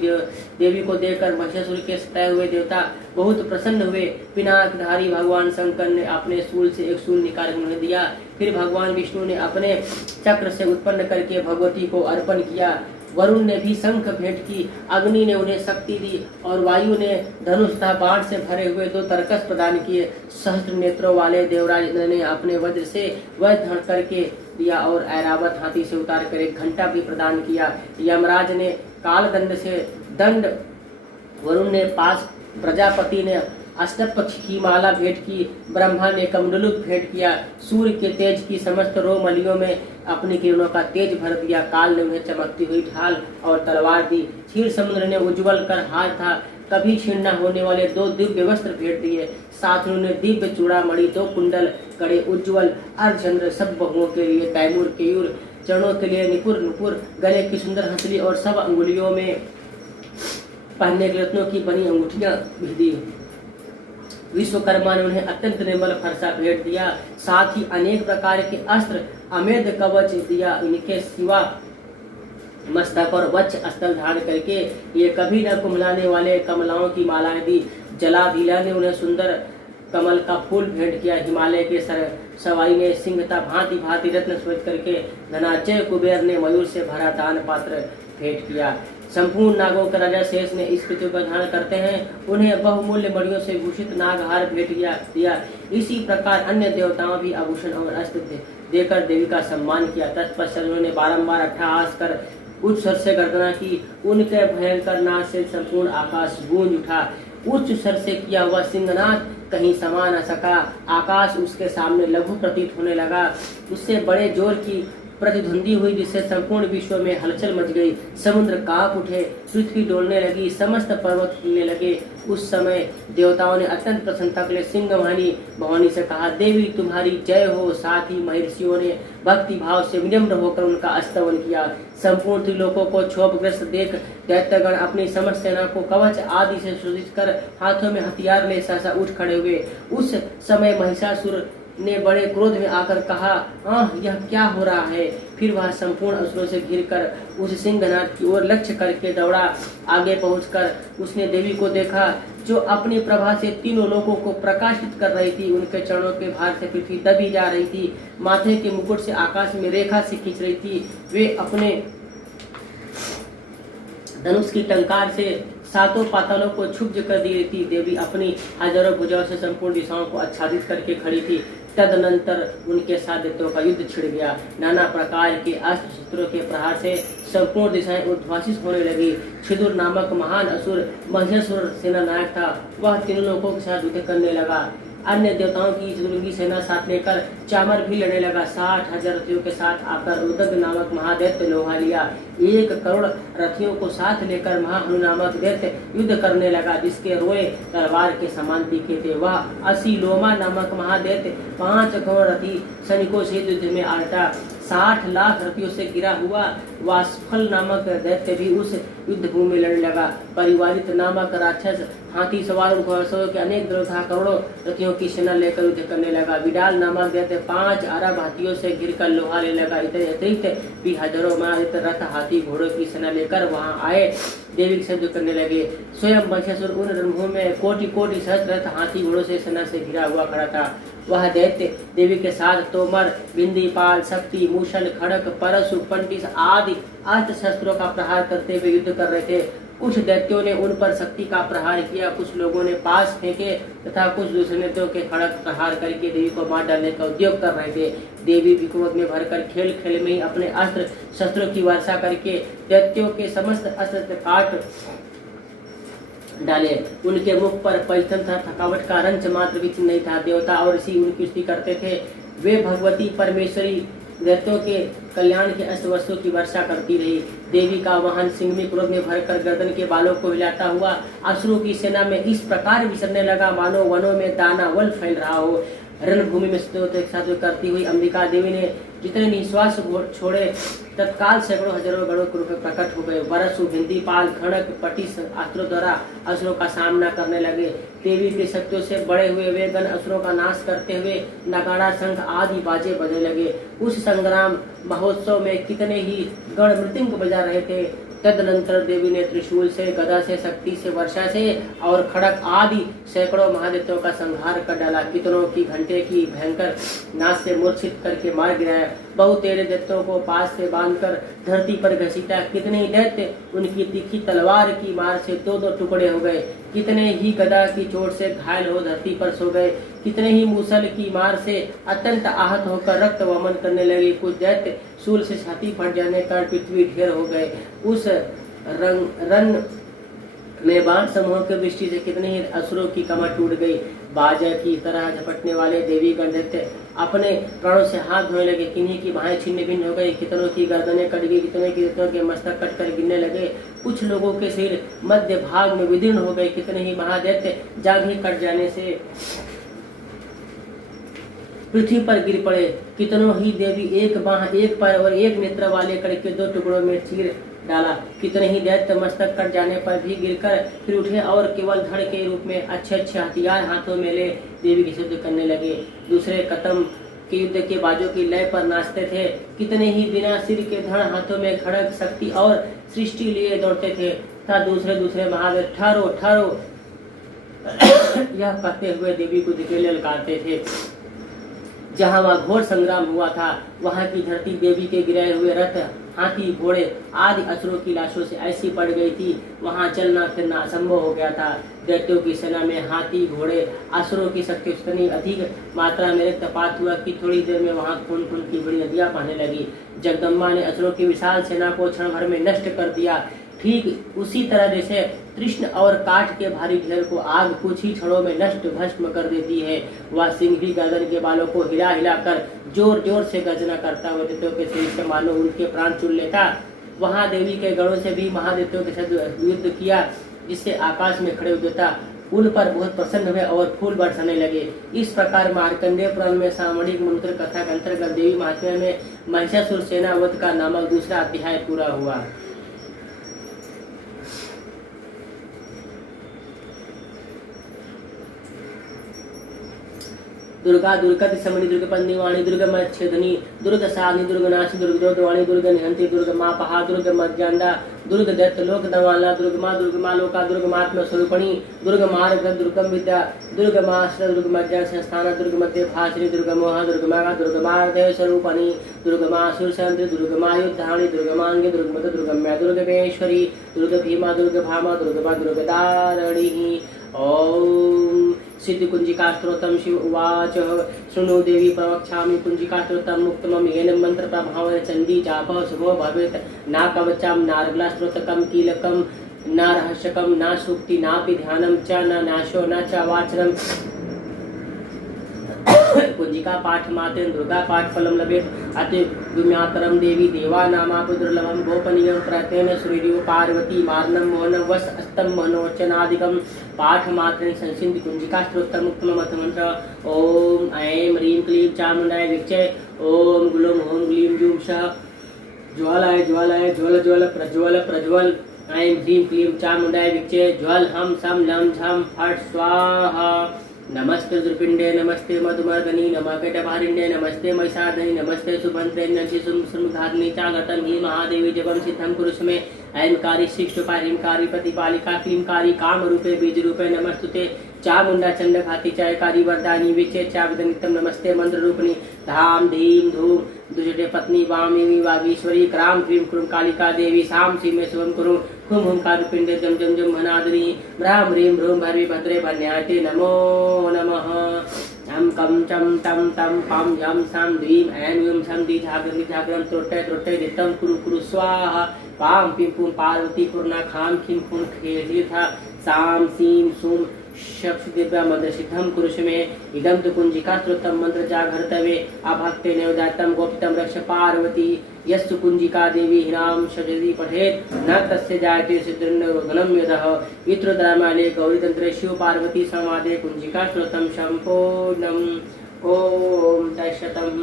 देवी को देखकर महिषासुर के सताए हुए देवता बहुत प्रसन्न हुए। पिनाकधारी भगवान शंकर ने अपने शूल से एक शूल निकाल उन्हें दिया। फिर भगवान विष्णु ने अपने चक्र से उत्पन्न करके भगवती को अर्पण किया। वरुण ने भी शंख भेंट की, अग्नि ने उन्हें शक्ति दी और वायु ने धनुष तथा बाण से भरे हुए 2 तरकस प्रदान किए। सहस्त्र नेत्रों वाले देवराज ने अपने वज्र से वज्र धड़ करके दिया और ऐरावत हाथी से उतार कर एक घंटा भी प्रदान किया। यमराज ने काल दंड से दंड, वरुण ने पास, प्रजापति ने अष्टपक्ष की माला भेंट की, ब्रह्मा ने कमंडलुक भेंट किया। सूर्य के तेज की समस्त रोमलियों में अपनी किरणों का तेज भर दिया। काल ने उन्हें चमकती हुई ढाल और तलवार दी। क्षीर समुद्र ने उज्ज्वल कर हाथ था कभी क्षीण न होने वाले 2 दिव्य वस्त्र भेंट दिए। साथ ही उन्होंने दिव्य चूड़ामणि, 2 कुंडल, कड़े उज्ज्वल, अर्धचंद्र, सब बहुओं के लिए तैमूर केयूर, चरणों के लिए निपुर नुपुर, गले की सुंदर हंसली और सब अंगुलियों में पहनने के रत्नों की बनी अंगूठियां भी दी। विश्वकर्मा ने उन्हें अत्यंत निर्मल फरसा भेंट दिया। साथ ही अनेक प्रकार के अस्त्र, अमेध कवच दिया। इनके सिवा मस्तक और वक्ष स्थल धारण करके ये कभी न कुम्हलाने वाले कमलाओं की मालाएं दी। जलाभिला ने उन्हें सुंदर कमल का फूल भेंट किया। हिमालय के सवाई ने सिंह तथा भांति भांति रत्न स्मृत करके धनाचय कुबेर ने मयूर से भरा दान पात्र भेंट किया। संपूर्ण नागों का राजा शेष ने इस पृथ्वी पर धारण करते हैं, उन्हें बहुमूल्य मणियों से भूषित नागहार भेंट दिया। इसी प्रकार अन्य देवताओं भी आभूषण और अस्त्र देकर देवी का सम्मान किया। तत्पश्चात उन्होंने बारंबार अट्टहास कर उच्च स्वर से गर्जना की। उनके भयंकर नाद से संपूर्ण आकाश गूंज उठा। उच्च स्वर से किया हुआ सिंहनाद कहीं समा न सका। आकाश उसके सामने लघु प्रतीत होने लगा। उससे बड़े जोर की प्रतिध्वनि हुई, जिससे संपूर्ण विश्व में हलचल मच गई। समुद्र कांप उठे, पृथ्वी डोलने लगी, समस्त पर्वत हिलने लगे। उस समय देवताओं ने अत्यंत प्रसन्नता के लिए सिंह भवानी से कहा, देवी तुम्हारी जय हो। साथ ही महर्षियों ने भक्ति भाव से विनम्र होकर उनका स्तवन किया। संपूर्ण त्रिलोकों को क्षोभग्रस्त देख दैत्यगण अपनी समस्त सेना को कवच आदि से सुसज्जित कर हाथों में हथियार ले सहसा उठ खड़े हुए। उस समय महिषासुर ने बड़े क्रोध में आकर कहा, यह क्या हो रहा है। फिर वह संपूर्ण असुरों से घिरकर उस सिंहनाद की ओर लक्ष्य करके दौड़ा। आगे पहुंचकर उसने देवी को देखा, जो अपनी प्रभा से तीनों लोगों को प्रकाशित कर रही थी। उनके चरणों के भार से पृथ्वी दबी जा रही थी, माथे के मुकुट से आकाश में रेखा से खींच रही थी। वे अपने धनुष की टंकार से 7 पातालों को क्षुब्ध कर दी रही थी। देवी अपनी हजारों भुजाओं से संपूर्ण दिशाओं को आच्छादित करके खड़ी थी। तदनंतर उनके साथ दैत्यों का युद्ध छिड़ गया। नाना प्रकार के अस्त्र शस्त्रों के प्रहार से संपूर्ण दिशाएं उद्भासित होने लगी। छिदुर नामक महान असुर महिषासुर सेना नायक था, वह तीनों लोगों के साथ युद्ध करने लगा। अन्य देवताओं की चतुरंगी सेना साथ लेकर चामर भी लड़ने लगा। 60,000 रथियों के साथ आकर उदग्ध नामक महादैत्य लोहा लिया। 1 करोड़ रथियों को साथ लेकर महाहनु नामक दैत्य युद्ध करने लगा, जिसके रोए तलवार के समान तीखे थे। वह असीलोमा नामक महादैत्य 5 करोड़ रथी सैनिकों से युद्ध में आटा 60 लाख रथियों से गिरा हुआ वासफल नामक दैत्य भी उस युद्ध भूमि में लड़ने लगा। परिवारित नामक राक्षस हाथी सवार घोड़सवारों के अनेक दलों तथा करोड़ों रथियों की सेना लेकर युद्ध करने लगा। विडाल नामक दैत्य 5 अरब हाथियों से घिरकर लोहा लेने लगा। अतिरिक्त भी हजारों महारथ रथ हाथी घोड़ों की सेना लेकर वहां आए देवी के साथ युद्ध करने लगे। स्वयं महिषासुर उन रणभूमि में कोटि सहस्त्र रथ हाथी घोड़ों से सेना से घिरा हुआ खड़ा था। वह दैत्य देवी के साथ तोमर, बिंदीपाल, शक्ति, मूषण, खड़क, परशु, पंडित आदि अस्त्र शस्त्रों का प्रहार करते हुए युद्ध कर रहे थे। कुछ दैत्यों ने उन पर शक्ति का प्रहार किया, कुछ लोगों ने पास फेंके तथा कुछ दूसरे दैत्यों के खड़क प्रहार करके देवी को मार डालने का उद्योग कर रहे थे। देवी भी क्रोध में भरकर खेल खेल में ही अपने अस्त्र शस्त्रों की वर्षा करके दैत्यों के समस्त अस्त्र काट डाले। उनके मुख पर परिश्रम था, थकावट का रंच मात्र भी नहीं था। देवता और ऋषि उनकी स्तुति करते थे। वे भगवती परमेश्वरी दैत्यों के कल्याण के अष्ट वस्तु की वर्षा करती रही। देवी का वाहन सिंह में क्रोध में भरकर गर्दन के बालों को हिलाता हुआ असुरों की सेना में इस प्रकार विचरने लगा मानो वनों में दानावल फैल रहा हो। रणभूमि में साधु करती हुई अंबिका देवी ने जितने निश्वास छोड़े तत्काल सैकड़ों हजारों गणों के रूप में प्रकट हो गए। वरसु हिंदी पाल खड़क पटिस अस्त्रों द्वारा असुरों का सामना करने लगे। देवी की शक्तियों से बड़े हुए वे गण असुरों का नाश करते हुए नगाड़ा शंख आदि बाजे बजने लगे। उस संग्राम महोत्सव में कितने ही गण मृदंग बजा रहे थे। तदनंतर देवी ने त्रिशूल से, गदा से, शक्ति से, वर्षा से और खड़क आदि सैकड़ों महादेवों का संहार कर डाला। कितनों की घंटे की भयंकर नाश से मूर्छित करके मार गिराया। बहुतेरे दैत्यों को पास से बांधकर धरती पर घसीटा। कितने ही दैत्य उनकी तीखी तलवार की मार से दो दो टुकड़े हो गए। कितने ही गदा की चोट से घायल हो धरती पर सो गए। कितने ही मूसल की मार से अत्यंत आहत होकर रक्त वमन करने लगे। कुछ दैत्य शूल से छाती फट जाने का पृथ्वी ढेर हो गए। उस रन में बाण समूह के दृष्टि से कितने ही असुरों की कमर टूट गई। बाजा की तरह झपटने वाले देवी गण दैत्य अपने प्राणों से हाथ धोने लगे। किन्हीं की बाहें छिन्न भिन्न हो गई। कितनों की गर्दनें कट गई। कितनों की दैत्यों के मस्तक कट कर गिरने लगे। कुछ लोगों के सिर मध्य भाग में विदीर्ण हो गए। कितने ही महादैत्य जांघें कट जाने से पृथ्वी पर गिर पड़े। कितनों ही देवी एक बाह, एक पैर और एक नेत्र वाले करके दो टुकड़ों में चीर डाला। कितने ही दैत्य मस्तक कट जाने पर भी गिरकर फिर उठे और केवल धड़ के रूप में अच्छे अच्छे हथियार हाथों में ले देवी की युद्ध करने लगे। दूसरे कदम के युद्ध के बाजों की लय पर नाचते थे। कितने ही बिना सिर के धड़ हाथों में खड़ग शक्ति और सृष्टि लिए दौड़ते थे तथा दूसरे दूसरे महादेव ठहरो ठहरो यह कहते हुए देवी को दिखेले ललकारते थे। जहाँ वह घोर संग्राम हुआ था वहाँ की धरती देवी के गिराए हुए रथ, हाथी, घोड़े आदि असुरों की लाशों से ऐसी पड़ गई थी वहाँ चलना फिरना असंभव हो गया था। दैत्यों की सेना में हाथी, घोड़े, असुरों की शक्ति इतनी अधिक मात्रा में रक्तपात हुआ कि थोड़ी देर में वहाँ खून खून की बड़ी नदियाँ बहने लगी। जगदम्बा ने असुरों की विशाल सेना को क्षण भर में नष्ट कर दिया। ठीक उसी तरह जैसे कृष्ण और काठ के भारी ढेर को आग कुछ ही क्षणों में नष्ट भस्म कर देती है, वह सिंह भी गर्दन के बालों को हिला हिला कर जोर जोर से गर्जना करता हुआ दैत्यों के शरीर से मानो उनके प्राण चुन लेता। वहां देवी के गणों से भी महादेवों के साथ युद्ध किया जिससे आकाश में खड़े देवता उन पर बहुत प्रसन्न हुए और फूल बरसाने लगे। इस प्रकार मार्कंडेय पुराण में सामणिक मंत्र कथा के अंतर्गत देवी महात्म्य में महिषासुर सेना वध का नामक दूसरा अध्याय पूरा हुआ। दुर्गा दुर्गति समणि दुर्ग पंदिवाणी दुर्ग मच्छेदनी दुर्ग साधनी दुर्ग नाशी दुर्ग द्रोदवाणी दुर्ग निहंती दुर्ग माँ पहा दुर्ग मज्जांडा दुर्ग दैत्य लोक दवाला दुर्ग माँ लोका दुर्ग मात्म स्वरूपणी दुर्ग मार्ग दुर्गम विद्या दुर्ग माश्र दुर्ग मज्जा संस्थान दुर्ग मध्य भाषणी दुर्ग मोहा दुर्ग मागा दुर्ग मार्दय स्वरूपणी दुर्ग मासुर संद्र दुर्ग मायुद्धाणी दुर्ग मांगे दुर्ग मत दुर्गम्या दुर्गमेश्वरी दुर्ग भीमा दुर्ग भामा दुर्ग दुर्ग दारणी। ओम सिद्धि कुंजिका स्त्रोतम शिव उवाच शृणु देवी प्रवक्ष्यामि कुंजिका स्त्रोतम मुक्तमं येन मंत्र प्रभावेन चंडी जापः शुभो भवेत् न कवचम नार्गला स्त्रोतकम कीलकम न रहस्यकम न सूक्ति नापि ध्यानम च न नाशो न च वाचनम कुंजिका पाठ मात्र दुर्गा पाठ फलम लभेत अति गुम्यातरम देवी देवा नामापि दुर्लभम गोपनीयं प्रत्येन सूर्यो पार्वती मार्नम मोहनम वस अस्तम मनोचनादिकम पाठ मात्र संसिंध कुंजिका स्तोत्रम मुक्तमथ मंत्र ओम ऐं ह्रीं क्लीं चामुंडाय विच्चे ओम ग्लूम होम ग्लीं जूम सह ज्वालाय ज्वालाय ज्वल ज्वल प्रज्वल प्रज्वल ऐं ह्रीं क्लीं चामुंडाय विच्चे ज्वल हम सम लम झम फट स्वाहा। नमस्ते दुर्पिंडे नमस्ते मधुमर्दनी नमकेटभारिण्ये नमस्ते महिषादनी नमस्ते सुभद्रे नंसिसुमधारिणी चागतम ही महादेवी जपम सिद्धम कुरुष में ऐनकारी शिष्टुपाय हिमकारी प्रतिपालिका क्लीमकारी काम रूपे बीज रूपे नमस्तुते चामुंडा चंड घाती चायकारी वरदानी विचे चाविदनितम नमस्ते मंत्र रूपणी धाम धीम धूम दुजटे पत्नी वामिनी वागीश्वरी क्राम क्रीम क्रूम कालिका देवी शाम सीमे शुभम कुरु हुम हुंकार पिंडे जम जम जम मनादनी भ्राम ह्रीम भ्रूम भर्वी भद्रे भन्याते नमो नमः। हम कम चम तम तम पम यम सम द्वीम ऐं यूं छम दी झागरम झागरम त्रोटे त्रोटे दितम कुरु कुरु स्वाहा पाम पिम पुम पार्वती पूर्णा खाम खिम खुम खेली था साम सीम सुम दिव्या मंत्र सिद्धम कुरुष में इदम तु कुंजिका स्त्रोतम मंत्र जागर्तवे आभक्ते नवदातम गोपितम रक्ष पार्वती यस्तु कुंजिका देवी हिनाम शब्दी पठेत न तस्य जायते सिद्धं यदः इत्र रामायणे गौरीतंत्रे शिव पार्वती समादे कुंजिका स्त्रोतम संपूर्णम् ओम तत्सतम्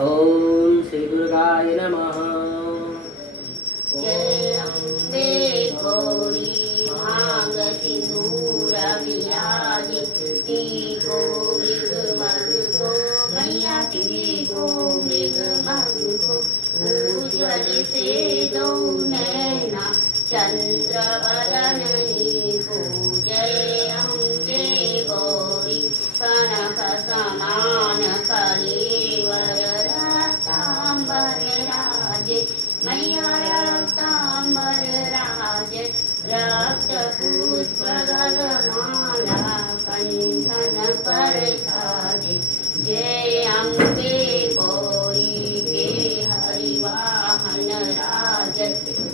ओम श्री दुर्गाय नमः। जय अम्बे गौरी भांग सिंदूर विराजिती को मृग मधु को मैया की को मृग मधु को उज्ज्वल से दो नैना चंद्र बदननी को। जय अम्बे गौरी कनक समान कलेवर रक्तांबर राजे मैया रक्तांबर राजे रक्त पुष्प गलमाला कंठन पर साजे। जय अम्बे गौरी के हरिवाहन राज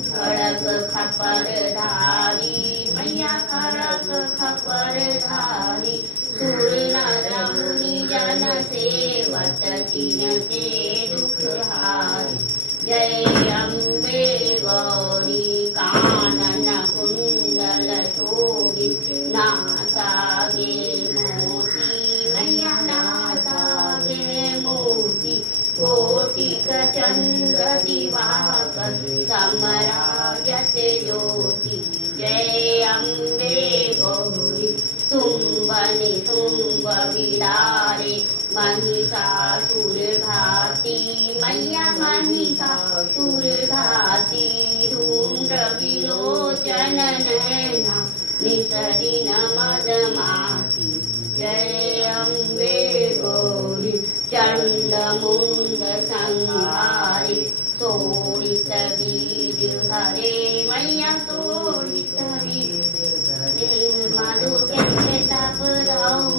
खड़ग खपर धारी मैया खड़ग खपर धारी सुर नर मुनि जन सेवत तीन के दुख हारी। जय अम्बे गौरी कानन कुंडल शोभित नासागे मोती मैया नासागे मोती कोटिक चंद्र दिवाकर समराजत ज्योति। जय अम्बे गौरी तुम्बनि तुम्ब बिलारे महिषासुर घाती मैया महिषासुर घाती धूम्र विलोचन नैना निसरिन मदमाती। जय अम्बे गौरी चंड मुंड संहारी शोणित बीज हरे मैया शोणित बीज हरे मधु के तप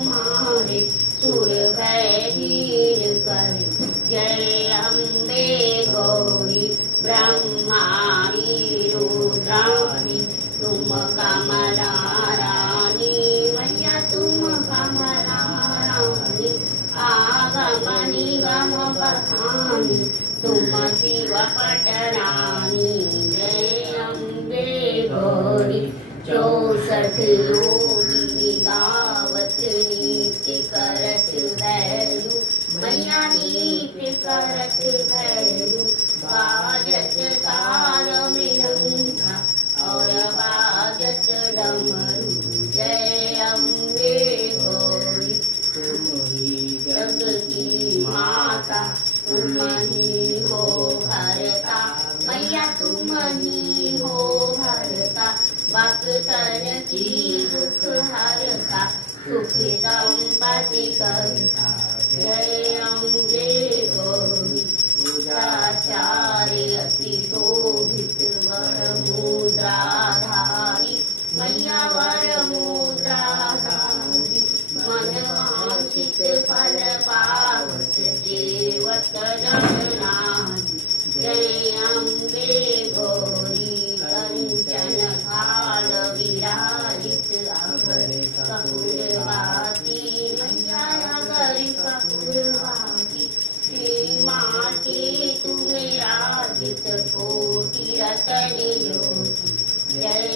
मारे सुर भय हीर करे। जय अम्बे गौरी ब्रह्माणी रुद्राणी तुम कमला रानी मैया तुम कमला रानी आगम निगम बखानी तुम शिव पटरानी। जय अम्बे गौरी 64 योगिनी गावत नीति करत भैरू मैया नीति करत भैरू बाजत ताल मृदंगा और बाजत डमरू। जय अम्बे गौरी तुम ही जग की माता तुम ही हो भरता मैया तुम ही हो भरता भक्तन की दुख हरता सुख संपत्ति करता। जय अम्बे गौरी पूजाचार्य अति शोभित वर मुद्राधारी मैया वर मुद्राधारी मन वांछित फल पावत देवत नारी। जय अम्बे गौरी कंचन काल विराजित अगर कपूरवाती मैया अगर कपूरवाती श्री माते तुम्हें राजित कोटि रतन ज्योति। जय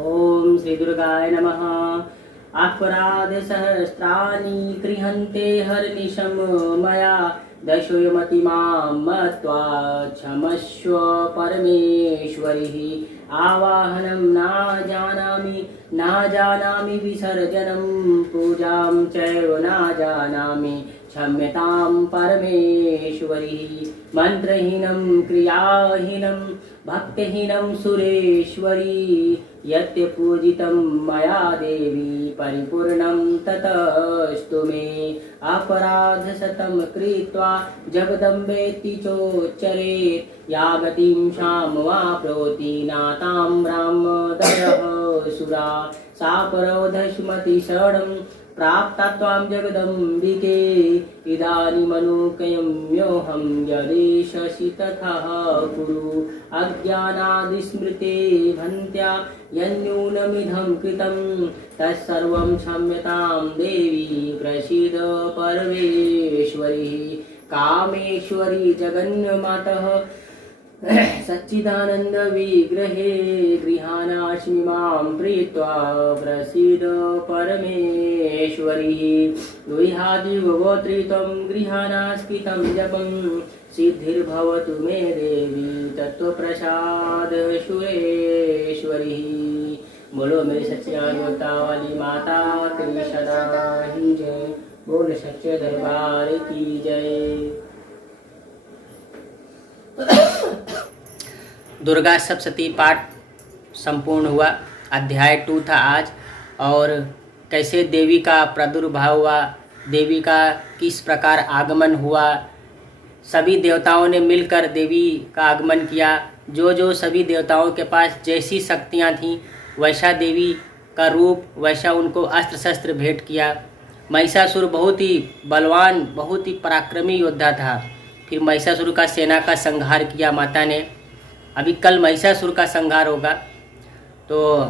ॐ श्री दुर्गाय नमः। अपराध सहस्राणि क्रियन्ते हरनिशं मया दशोऽयमतिमां मत्वा क्षमस्व परमेश्वरी। आवाहनं न जानामि विसर्जनं पूजां चैव न जानामि क्षम्यतां परमेश्वरी। मंत्रहीनं क्रियाहीनं भक्तिहीनं सुरेश्वरी। यत्ते पूजितं मया देवी परिपूर्णं ततस्तु मे। अपराधशतं कृत्वा जगदम्बेति चोच्चरेत् या गतिं क्षामवाप्नोति नातां ब्रह्मदयः सुरा। सा परोधस्मति शरणं प्राप्ता त्वां जगदम्बिके। इदानीमनुकयम्योऽहं यदेशसि तथा कुरु। अज्ञानादिस्मृते भन्त्या यन्यूनमिदं कृतं तत्सर्वं क्षम्यतां देवी प्रसीद परमेश्वरी। कामेश्वरी जगन्मातः सच्चिदानंद विग्रहे गृहाणास्मि मां प्रीत्वा प्रसीद परमेश्वरी। गृहादिवत्रितं गृहाणास्कृतं जपं सिद्धिर्भवतु मे देवी तत्त्वप्रसाद सुरेश्वरी। बोलो मेरी सच्ची माता वाली माता की सदा ही जय। बोल सच्चे दरबार की जय। दुर्गा सप्तशती पाठ संपूर्ण हुआ। अध्याय 2 था आज। और कैसे देवी का प्रादुर्भाव हुआ, देवी का किस प्रकार आगमन हुआ, सभी देवताओं ने मिलकर देवी का आगमन किया। जो जो सभी देवताओं के पास जैसी शक्तियाँ थीं वैसा देवी का रूप, वैसा उनको अस्त्र शस्त्र भेंट किया। महिषासुर बहुत ही बलवान, बहुत ही पराक्रमी योद्धा था। फिर महिषासुर का सेना का संहार किया माता ने। अभी कल महिषासुर का संहार होगा। तो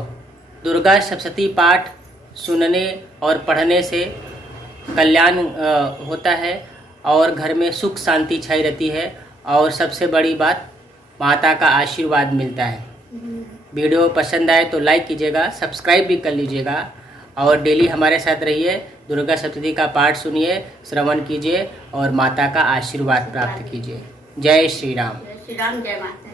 दुर्गा सप्तशती पाठ सुनने और पढ़ने से कल्याण होता है और घर में सुख शांति छाई रहती है। और सबसे बड़ी बात, माता का आशीर्वाद मिलता है। वीडियो पसंद आए तो लाइक कीजिएगा, सब्सक्राइब भी कर लीजिएगा और डेली हमारे साथ रहिए। दुर्गा सप्तशती का पाठ सुनिए, श्रवण कीजिए और माता का आशीर्वाद प्राप्त कीजिए। जय श्री राम। जय श्री राम, जय माता।